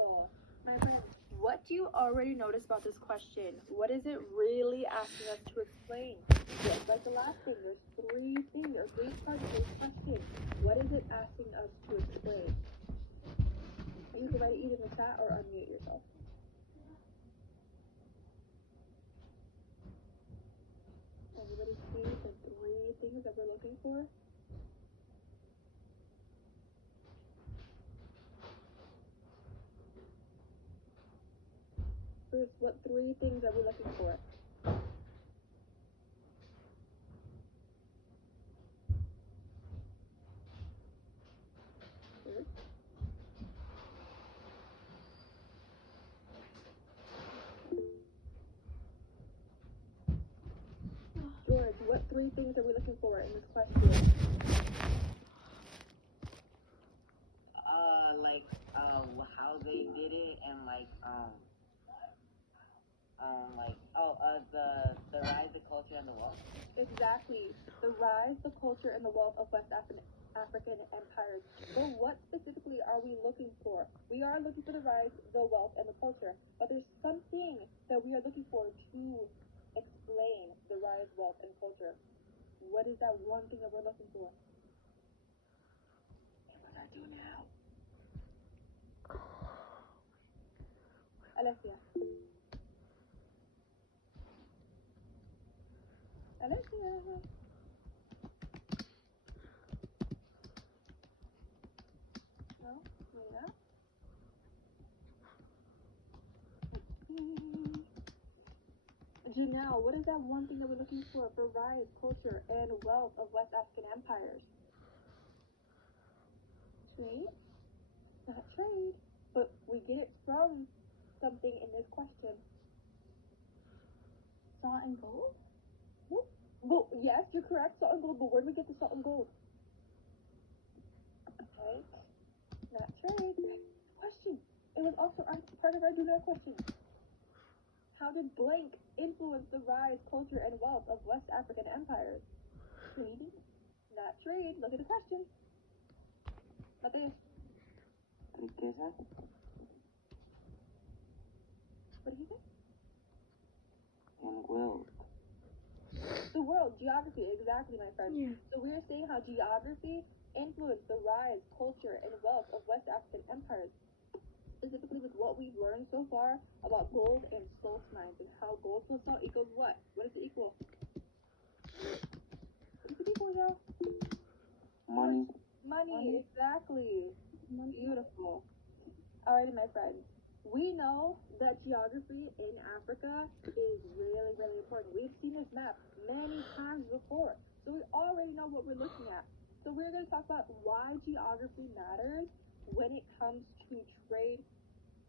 Beautiful. My friend, what do you already notice about this question? What is it really asking us to explain? Just like the last thing, there's three things or three parts of this question. What is it asking us to explain? You can write it either in the chat or unmute yourself. Everybody see the three things that we're looking for? First, what three things are we looking for? George, what three things are we looking for in this question? How they did it, and the rise, the culture, and the wealth. Exactly. The rise, the culture, and the wealth of West African empires. But what specifically are we looking for? We are looking for the rise, the wealth, and the culture. But there's something that we are looking for to explain the rise, wealth, and culture. What is that one thing that we're looking for? And what I do now? Alessia. Alessia. No? Lena? Janelle, what is that one thing that we're looking for rise, culture, and wealth of West African empires? Trade? Not trade, but we get it from something in this question. Salt and gold? Nope. Well, yes, you're correct, salt and gold, but where do we get the salt and gold? Okay. Not trade. Question. It was also part of our do not question. How did blank influence the rise, culture, and wealth of West African empires? Trading? Not trade. Look at the question. Mateus. Riqueza. What did he say? And wealth. The world, geography, exactly, my friend. Yeah. So we are saying how geography influenced the rise, culture, and wealth of West African empires. Specifically with what we've learned so far about gold and salt mines and how gold plus salt equals what? What does it equal? What does it equal, y'all? Money. Money, exactly. Beautiful. Alrighty, my friends. We know that geography in Africa is really, really important. We've seen this map many times before. So we already know what we're looking at. So we're going to talk about why geography matters when it comes to trade,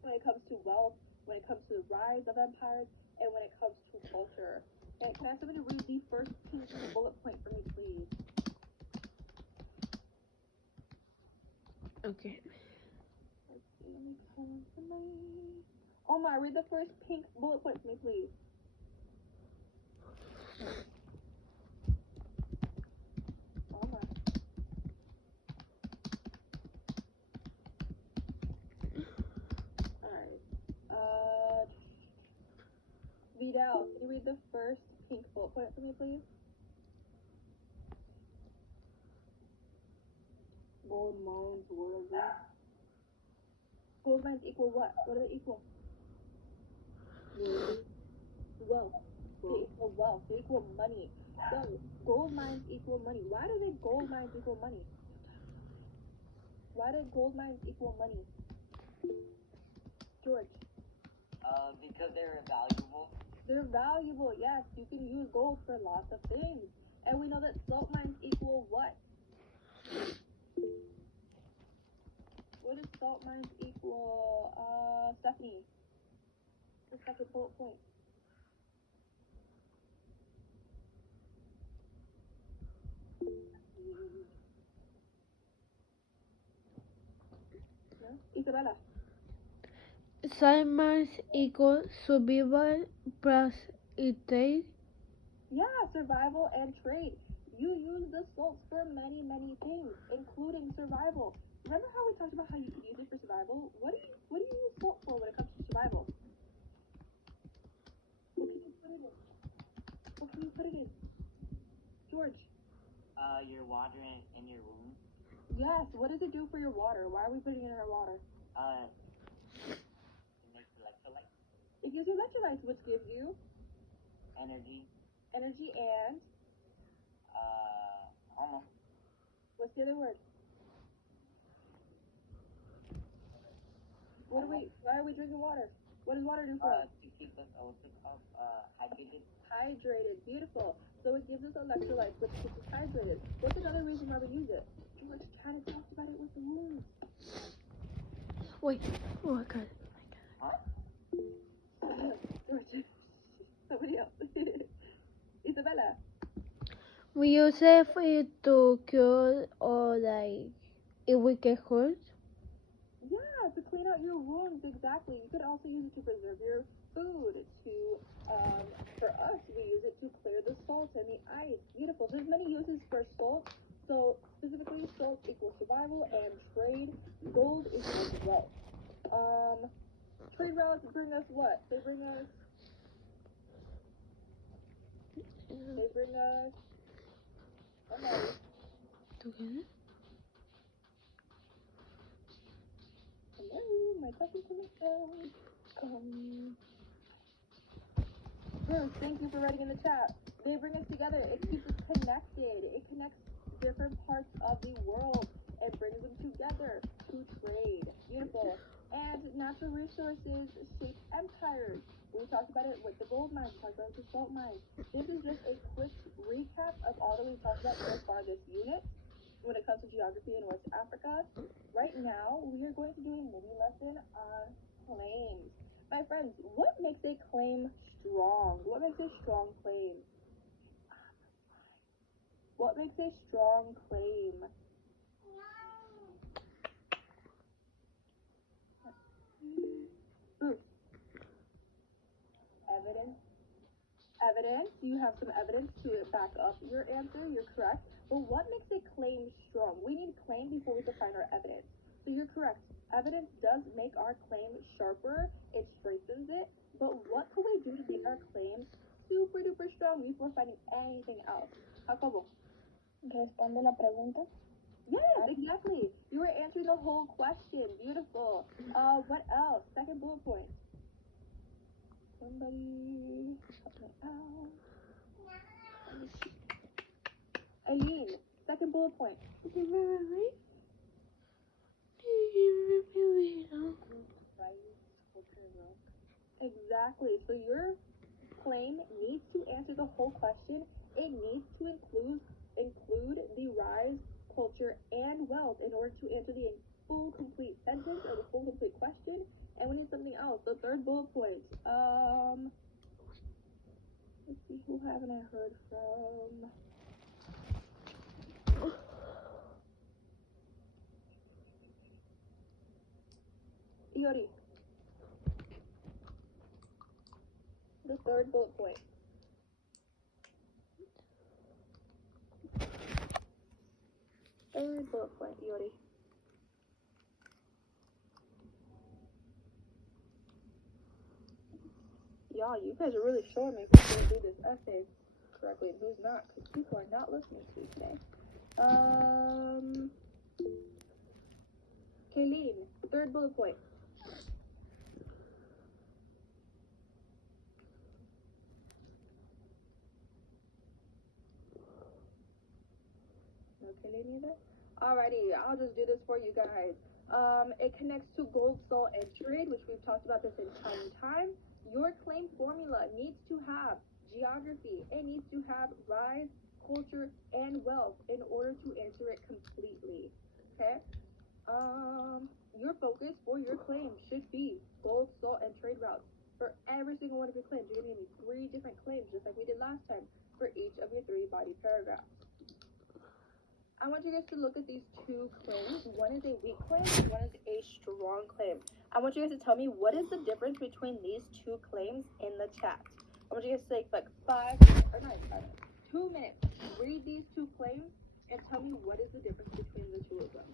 when it comes to wealth, when it comes to the rise of empires, and when it comes to culture. And can I ask somebody to read the first pink bullet point for me, please? Okay. Let's see, let me turn to my... Omar, read the first pink bullet point for me, please. Omar. Alright. Vidal, can you read the first pink bullet point for me, please? Gold mines, world. Gold mines equal what? What do they equal? Wealth. They equal wealth. They equal money. So, gold mines equal money. Why do gold mines equal money? Why do gold mines equal money? George. Because they're valuable. They're valuable, yes. You can use gold for lots of things. And we know that salt mines equal what? What does salt mines equal? Stephanie. The second bullet point. No? Isabella. Salt mines equal survival plus trade. Yeah, survival and trade. You use the salts for many, many things, including survival. Remember how we talked about how you can use it for survival? What do you use salt water in your wound. Yes, what does it do for your water? Why are we putting it in our water? It makes electrolytes. It gives you electrolytes, which gives you Energy. energy and I don't know. what's the other word? Why are we drinking water? What does water do for us? To keep us hydrated. Hydrated. Beautiful. So it gives us electrolytes, which keeps us hydrated. What's another reason why we use it? George kind of talked about it with the wounds. Wait. Oh my god. George. Somebody else. Isabella. We use it to cure or like if we get hurt. Yeah, to clean out your wounds, exactly. You could also use it to preserve your food. For us, we use it to clear the salt and the ice. Beautiful. There's many uses for salt. So specifically, salt equals survival and trade. Gold equals wealth. Trade routes bring us what? They bring us. Together. Hello, my coffee Bruce, thank you for writing in the chat. They bring us together. It keeps us connected. It connects different parts of the world and brings them together to trade. Beautiful. And natural resources shape empires. We talked about it with the gold mines. We talked about it with the salt mines. This is just a quick recap of all that we've talked about so far this unit when it comes to geography in West Africa. Right now, we are going to do a mini lesson on claims. My friends, what makes a claim strong? What makes a strong claim? What makes a strong claim? Bruce. Evidence. You have some evidence to back up your answer. You're correct. But what makes a claim strong? We need claim before we can find our evidence. So you're correct. Evidence does make our claim sharper. It strengthens it. But what can we do to make our claim super duper strong before finding anything else? Jacobo. Responde la pregunta. Yes, exactly. You were answering the whole question. Beautiful. What else? Second bullet point. Somebody help me out. Eileen, second bullet point. Exactly. So your claim needs to answer the whole question. It needs to include the rise, culture, and wealth in order to answer the full complete sentence or the full complete question. And we need something else. The third bullet point. Let's see, who haven't I heard from? Iori. The third bullet point. Third bullet point, Iori. Y'all, you guys are really showing me who's going to do this essay correctly and who's not, because people are not listening to me today. Kayleen, third bullet point. No Kayleen either? Alrighty, I'll just do this for you guys. It connects to gold, salt, and trade, which we've talked about this in time. Your claim formula needs to have geography. It needs to have rise, culture, and wealth in order to answer it completely. Okay? Your focus for your claim should be gold, salt, and trade routes. For every single one of your claims, you're going to give me 3 different claims, just like we did last time, for each of your 3 body paragraphs. I want you guys to look at these 2 claims. One is a weak claim, and one is a strong claim. I want you guys to tell me what is the difference between these 2 claims in the chat. I want you guys to take like 2 minutes. Read these 2 claims and tell me what is the difference between the 2 of them.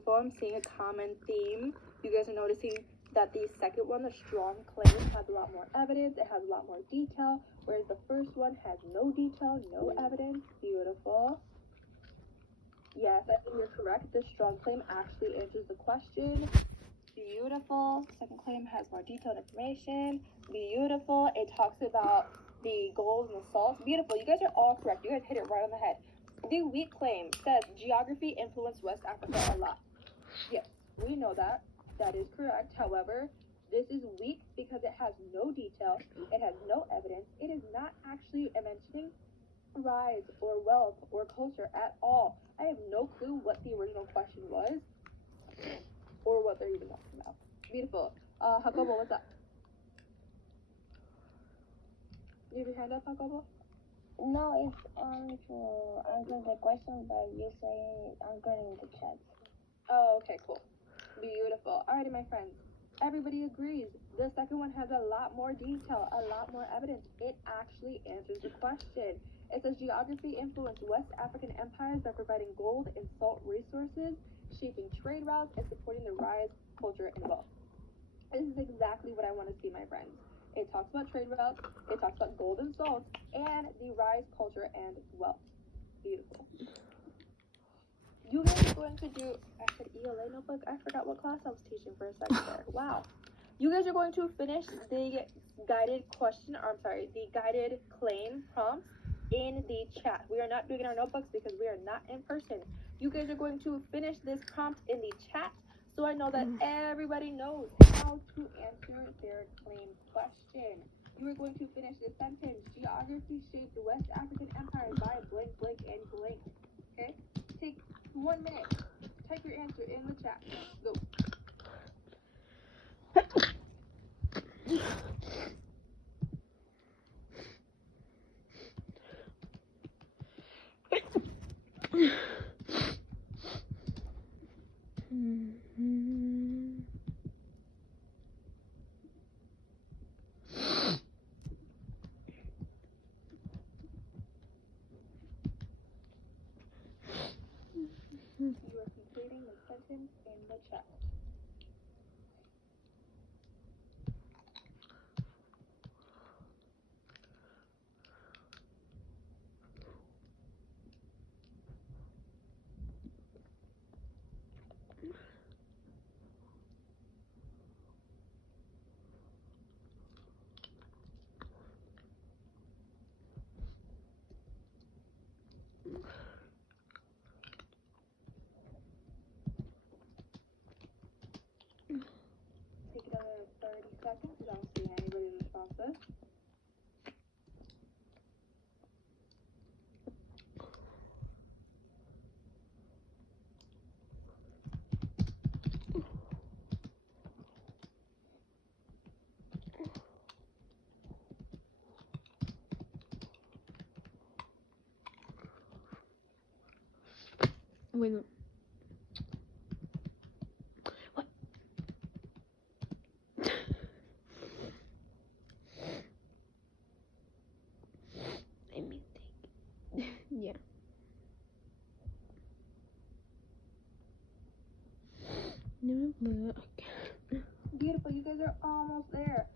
beautiful. I'm seeing a common theme. You guys are noticing that the second one, the strong claim, has a lot more evidence. It has a lot more detail, whereas the first one has no detail, no evidence. Beautiful. Yes, I think you're correct. The strong claim actually answers the question. Beautiful. Second claim has more detailed information. Beautiful. It talks about the gold and the salts. Beautiful. You guys are all correct. You guys hit it right on the head. The weak claim says geography influenced West Africa a lot. Yes, we know that. That is correct. However, this is weak because it has no detail. It has no evidence. It is not actually mentioning rise or wealth or culture at all. I have no clue what the original question was or what they're even talking about. Beautiful. Jacobo, what's up? You have your hand up, Jacobo? No, it's to answer the question, but you say answer in the chat. Oh, okay, cool. Beautiful. Alrighty, my friends. Everybody agrees. The second one has a lot more detail, a lot more evidence. It actually answers the question. It says geography influenced West African empires by providing gold and salt resources, shaping trade routes, and supporting the rise, culture, and wealth. This is exactly what I want to see, my friends. It talks about trade routes, it talks about gold and salt, and the rise, culture, and wealth. Beautiful. You guys are going to do, I said ELA notebook, I forgot what class I was teaching for a second there. Wow. You guys are going to finish the guided question, or I'm sorry, the guided claim prompts in the chat. We are not doing it in our notebooks because we are not in person. You guys are going to finish this prompt in the chat so I know that everybody knows how to answer their claim question. You are going to finish the sentence. Geography shaped West African empires by blank, blank, and blank. Okay? Take 1 minute. Type your answer in the chat. Go. You are completing the sentence in the chat. Take another 30 seconds because I don't see anybody in responses. Bueno. What? Let me think. Yeah. Beautiful, you guys are almost there.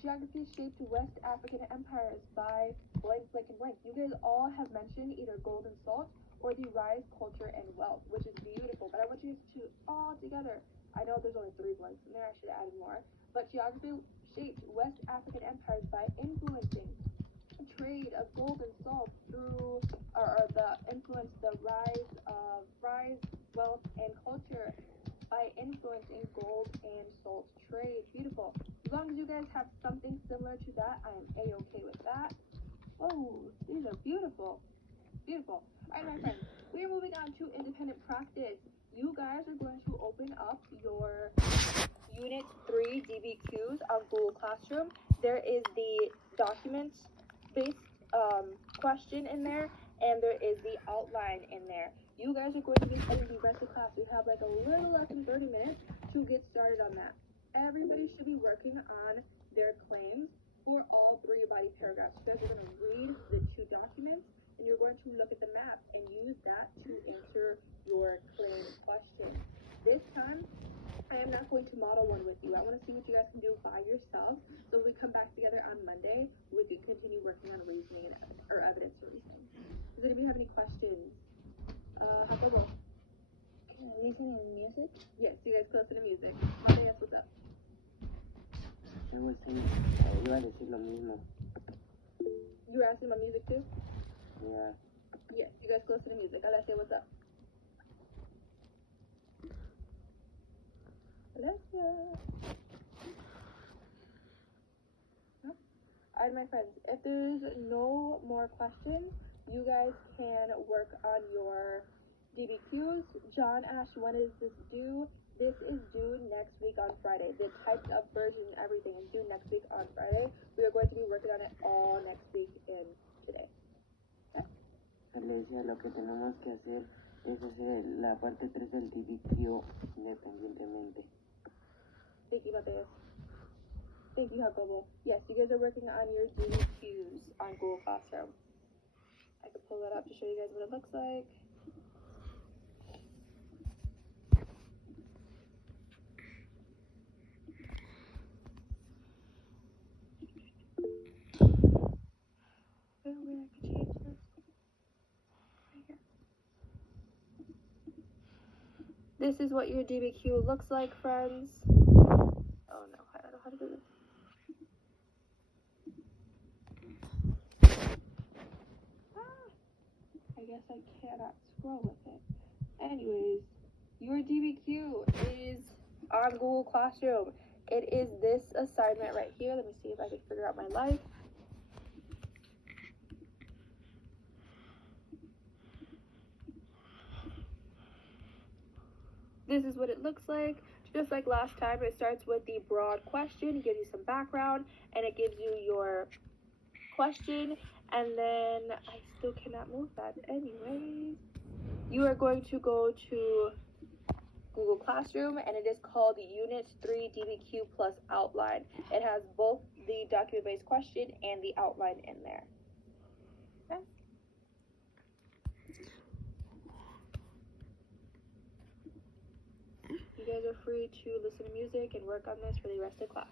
Geography shaped West African empires by blank, blank, and blank. You guys all have mentioned either gold and salt or the rise, culture, and wealth, which is beautiful. But I want you to all together. I know there's only 3 blanks in there. I should have added more. But geography shaped West African empires by influencing trade of gold and salt through, or the influence, the rise, wealth, and culture by influencing gold and salt trade. Beautiful. As long as you guys have something similar to that, I am a-okay with that. Oh, these are beautiful. Beautiful. All right, my friends, we are moving on to independent practice. You guys are going to open up your Unit 3 DBQs on Google Classroom. There is the documents-based question in there, and there is the outline in there. You guys are going to be studying the rest of class. We have like a little less than 30 minutes to get started on that. Everybody should be working on their claims for all 3 body paragraphs. You guys are going to read the 2 documents, and you're going to look at the map and use that to answer your claim question. I'm not going to model one with you. I want to see what you guys can do by yourselves. So when we come back together on Monday, we can continue working on reasoning or evidence for reasoning. Does anybody have any questions? Jacobo. Can I listen to music? Yes, you guys close to the music. Monday, what's up? Iba a decir lo mismo. You were asking about music too? Yeah. Yes, you guys close to the music. Alessia, what's up? Alessia. Huh? Alright, my friends, if there's no more questions, you guys can work on your DBQs. John asked, when is this due? This is due next week on Friday. The typed up version and everything is due next week on Friday. We are going to be working on it all next week and today. Okay? Alicia, lo que tenemos que hacer es hacer la parte 3 del DBQ independientemente. Thank you, Mateus. Thank you, Jacobo. Yes, you guys are working on your DBQs on Google Classroom. I can pull that up to show you guys what it looks like. This is what your DBQ looks like, friends. Oh no, I don't know how to do this. I guess I cannot scroll with it. Anyways, your DBQ is on Google Classroom. It is this assignment right here. Let me see if I can figure out my life. This is what it looks like. Just like last time, it starts with the broad question, it gives you some background, and it gives you your question, and then I still cannot move that. Anyways, you are going to go to Google Classroom, and it is called Unit 3 DBQ plus Outline. It has both the document-based question and the outline in there. Okay. You guys are free to listen to music and work on this for the rest of class.